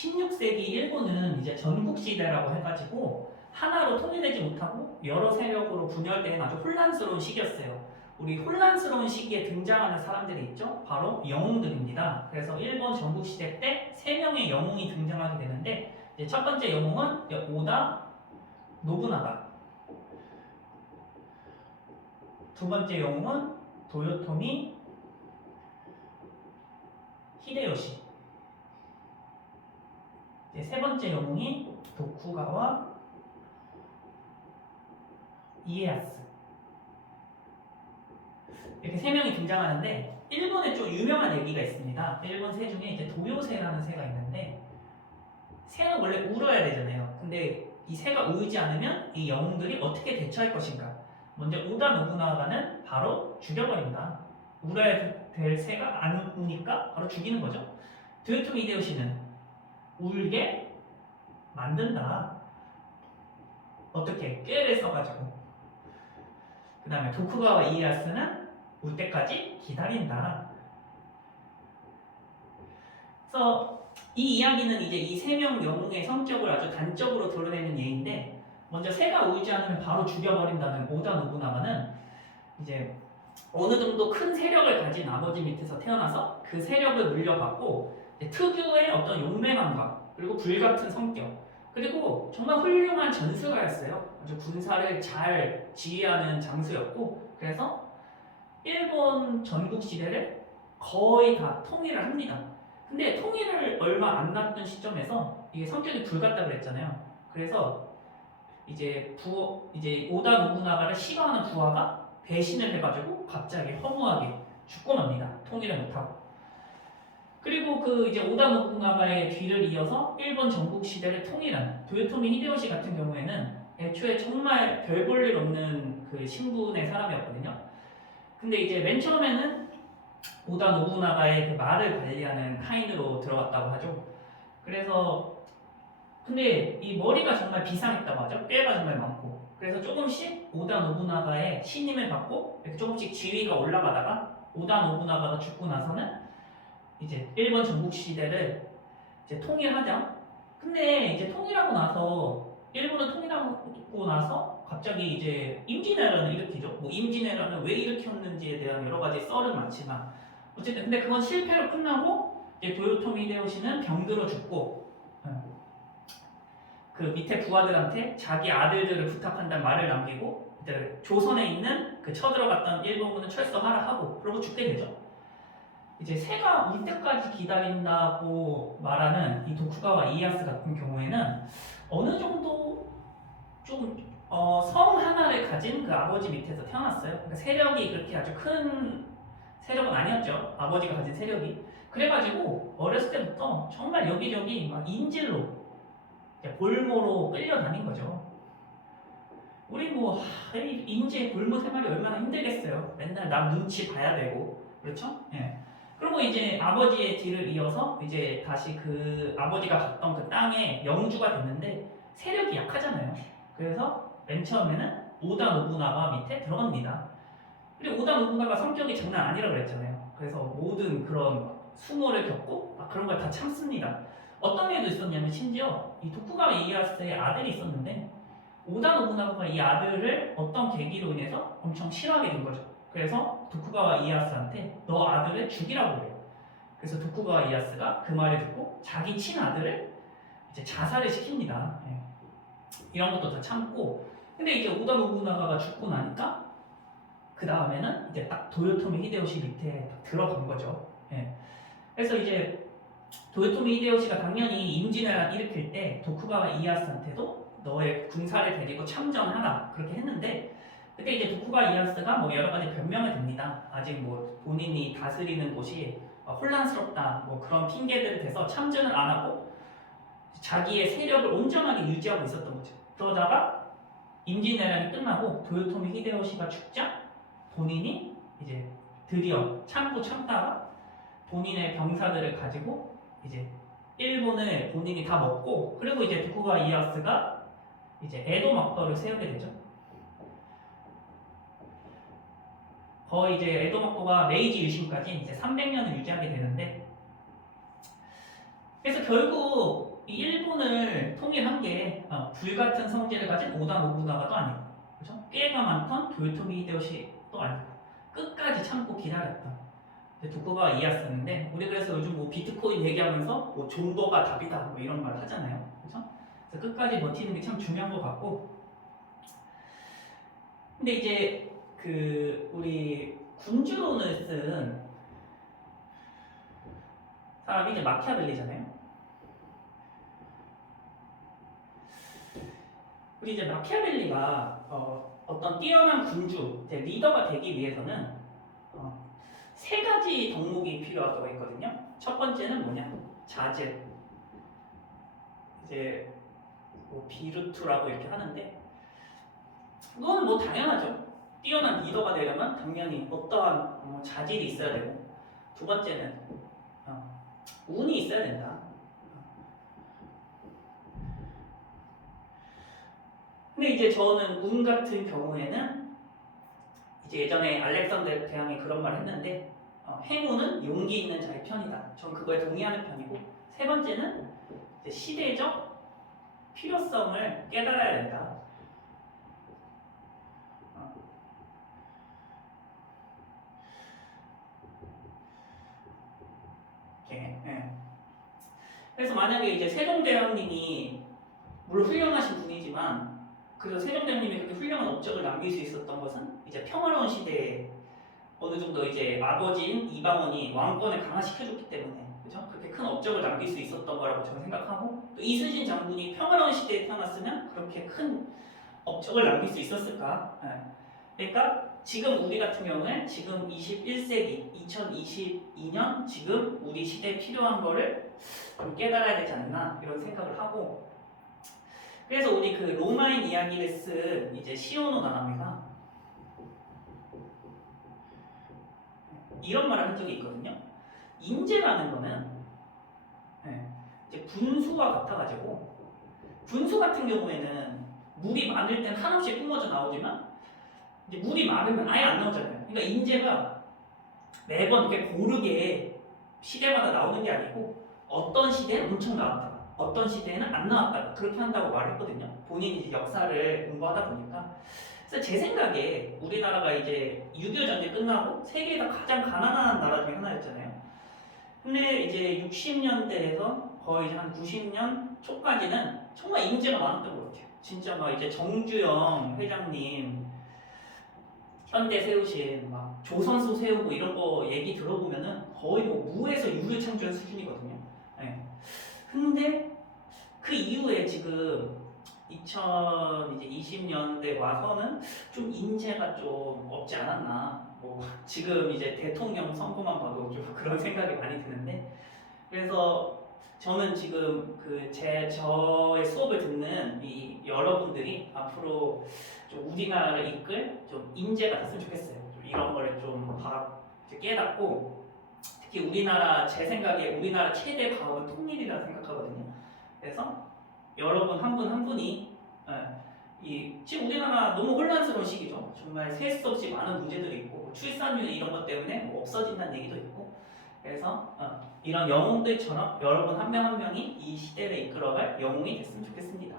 16세기 일본은 이제 전국시대라고 해가지고 하나로 통일되지 못하고 여러 세력으로 분열되는 아주 혼란스러운 시기였어요. 우리 혼란스러운 시기에 등장하는 사람들이 있죠. 바로 영웅들입니다. 그래서 일본 전국시대 때 3명의 영웅이 등장하게 되는데 이제 첫 번째 영웅은 오다 노부나가, 두 번째 영웅은 도요토미 히데요시, 이제 세 번째 영웅이 도쿠가와 이에야스. 이렇게 3명이 등장하는데 일본에 좀 유명한 얘기가 있습니다. 일본 새 중에 이제 도요새라는 새가 있는데 새는 원래 울어야 되잖아요. 근데 이 새가 울지 않으면 이 영웅들이 어떻게 대처할 것인가. 먼저 오다 노부나가는 바로 죽여버린다. 울어야 될 새가 안 우니까 바로 죽이는 거죠. 도요토미 히데요시는 울게 만든다. 어떻게? 꾀를 써가지고. 그 다음에 도쿠가와 이에야스는 울 때까지 기다린다. 그래서 이 이야기는 이제 이 3명 영웅의 성격을 아주 단적으로 드러내는 예인데, 먼저 새가 울지 않으면 바로 죽여버린다는 오다 노부나가는 이제 어느 정도 큰 세력을 가진 아버지 밑에서 태어나서 그 세력을 물려받고 특유의 어떤 용맹함과 그리고 불같은 성격, 그리고 정말 훌륭한 전술가였어요. 아주 군사를 잘 지휘하는 장수였고, 그래서 일본 전국 시대를 거의 다 통일을 합니다. 근데 통일을 얼마 안 났던 시점에서 이게 성격이 불같다 그랬잖아요. 그래서 이제 오다 노부나가를 싫어하는 부하가 배신을 해가지고 갑자기 허무하게 죽고 맙니다. 통일을 못하고. 그리고 그 이제 오다 노부나가의 뒤를 이어서 일본 전국 시대를 통일한 도요토미 히데요시 같은 경우에는 애초에 정말 별 볼 일 없는 그 신분의 사람이었거든요. 근데 이제 맨 처음에는 오다 노부나가의 그 말을 관리하는 카인으로 들어갔다고 하죠. 그래서 근데 이 머리가 정말 비상했다고 하죠. 꾀가 정말 많고. 그래서 조금씩 오다 노부나가의 신임을 받고 이렇게 조금씩 지위가 올라가다가 오다 노부나가가 죽고 나서는 이제 일본 전국 시대를 이제 통일하자. 근데 이제 통일하고 나서 일본을 통일하고 나서 갑자기 이제 임진왜란을 일으키죠. 뭐 임진왜란을 왜 일으켰는지에 대한 여러 가지 썰은 많지만 어쨌든 근데 그건 실패로 끝나고 이제 도요토미 히데요시는 병들어 죽고 그 밑에 부하들한테 자기 아들들을 부탁한다는 말을 남기고 이제 조선에 있는 그 쳐들어갔던 일본군은 철수하라 하고 그러고 죽게 되죠. 이제 새가 울 때까지 기다린다고 말하는 이 도쿠가와 이에야스 같은 경우에는 어느 정도 좀 성 하나를 가진 그 아버지 밑에서 태어났어요. 그러니까 세력이 그렇게 아주 큰 세력은 아니었죠. 아버지가 가진 세력이. 그래가지고 어렸을 때부터 정말 여기저기 막 인질로 볼모로 끌려다닌 거죠. 우리 뭐 인질 볼모 생활이 얼마나 힘들겠어요. 맨날 남 눈치 봐야 되고 그렇죠? 예. 그리고 이제 아버지의 뒤를 이어서 이제 다시 그 아버지가 갔던 그 땅에 영주가 됐는데 세력이 약하잖아요. 그래서 맨 처음에는 오다 노부나가 밑에 들어갑니다. 그리고 오다 노부나가 성격이 장난 아니라 그랬잖아요. 그래서 모든 그런 수모를 겪고 그런 걸 다 참습니다. 어떤 일도 있었냐면 심지어 이 도쿠가와 이에야스의 아들이 있었는데 오다 노부나가가 이 아들을 어떤 계기로 인해서 엄청 싫어하게 된 거죠. 그래서 도쿠가와 이에야스한테 너 아들을 죽이라고 그래요. 그래서 도쿠가와 이에야스가 그 말을 듣고 자기 친아들을 이제 자살을 시킵니다. 예. 이런 것도 다 참고 근데 이제 오다 노부나가가 죽고 나니까 그 다음에는 이제 딱 도요토미 히데요시 밑에 딱 들어간 거죠. 예. 그래서 이제 도요토미 히데요시가 당연히 임진왜란 일으킬 때 도쿠가와 이에야스한테도 너의 군사를 데리고 참전하라 그렇게 했는데 그때 이제 도쿠가와 이에야스가 뭐 여러 가지 변명을 댑니다. 아직 뭐 본인이 다스리는 곳이 혼란스럽다 뭐 그런 핑계들을 대서 참전을 안 하고 자기의 세력을 온전하게 유지하고 있었던 거죠. 그러다가 임진왜란이 끝나고 도요토미 히데요시가 죽자 본인이 이제 드디어 참다가 본인의 병사들을 가지고 이제 일본을 본인이 다 먹고 그리고 이제 도쿠가와 이에야스가 이제 에도 막벌을 세우게 되죠. 거의 이제 에도 막부가 메이지 유신까지 이제 300년을 유지하게 되는데 그래서 결국 이 일본을 통일한 게 불같은 성질을 가진 오다 노부나가도 아니고, 그죠? 꾀가 많던 도요토미 히데요시도 아니고, 끝까지 참고 기다렸던 도쿠가와 이에야스였는데, 우리 그래서 요즘 뭐 비트코인 얘기하면서 뭐 존버가 답이다 뭐 이런 말 하잖아요, 그죠? 그래서 끝까지 버티는 게 참 중요한 것 같고, 근데 이제 그 우리 군주론을 쓴 사람이 이제 마키아벨리잖아요. 우리 이제 마키아벨리가 어떤 뛰어난 군주, 이제 리더가 되기 위해서는 세 가지 덕목이 필요하다고 했거든요. 첫 번째는 뭐냐? 자질. 이제 뭐 비루투라고 이렇게 하는데, 그거는 뭐 당연하죠. 뛰어난 리더가 되려면 당연히 어떠한 자질이 있어야 되고, 두 번째는 운이 있어야 된다. 근데 이제 저는 운 같은 경우에는 이제 예전에 알렉산더 대왕이 그런 말 했는데, 행운은 용기 있는 자의 편이다. 전 그거에 동의하는 편이고, 세 번째는 이제 시대적 필요성을 깨달아야 된다. 이렇게. 예. 그래서 만약에 이제 세종대왕님이 물론 훌륭하신 분이지만, 그래서 세종대왕님이 그렇게 훌륭한 업적을 남길 수 있었던 것은 이제 평화로운 시대에 어느 정도 이제 아버지인 이방원이 왕권을 강화시켜줬기 때문에, 그죠? 그렇게 큰 업적을 남길 수 있었던 거라고 저는 생각하고, 또 이순신 장군이 평화로운 시대에 태어났으면 그렇게 큰 업적을 남길 수 있었을까? 그러니까 지금 우리 같은 경우에 지금 21세기 2022년 지금 우리 시대에 필요한 거를 좀 깨달아야 되지 않나 이런 생각을 하고, 그래서 우리 그 로마인 이야기를 쓴 이제 시오노 나나미가 이런 말을 한 적이 있거든요. 인재라는 거는 이제 분수와 같아가지고, 분수 같은 경우에는 물이 많을 땐 한없이 뿜어져 나오지만 이제 물이 많으면 아예 안 나오잖아요. 그러니까 인재가 매번 이렇게 고르게 시대마다 나오는 게 아니고, 어떤 시대에 엄청 나왔다가 어떤 시대에는 안 나왔다가 그렇게 한다고 말했거든요. 본인이 이제 역사를 공부하다 보니까. 그래서 제 생각에 우리나라가 이제 6.25 전쟁 끝나고 세계에서 가장 가난한 나라 중에 하나였잖아요. 근데 이제 60년대에서 거의 한 90년 초까지는 정말 인재가 많았던 것 같아요. 진짜 막 이제 정주영 회장님 현대 세우신 막 조선소 세우고 이런 거 얘기 들어보면은 거의 뭐 무에서 유를 창조한 수준이거든요. 네. 근데 그 이후에 지금 2020년대 와서는 좀 인재가 좀 없지 않았나. 뭐 지금 이제 대통령 선거만 봐도 좀 그런 생각이 많이 드는데, 그래서 저는 지금 저의 수업을 듣는 이 여러분들이 앞으로 좀 우리나라를 이끌 좀 인재가 됐으면 좋겠어요. 좀 이런 거를 좀 깨닫고, 특히 우리나라, 제 생각에 우리나라 최대 과업은 통일이라 생각하거든요. 그래서 여러분 한 분 한 분이 지금 우리나라 너무 혼란스러운 시기죠. 정말 셀 수 없이 많은 문제들이 있고, 출산율 이런 것 때문에 뭐 없어진다는 얘기도 있고, 그래서 이런 영웅들처럼 여러분 한 명 한 명이 이 시대를 이끌어갈 영웅이 됐으면 좋겠습니다.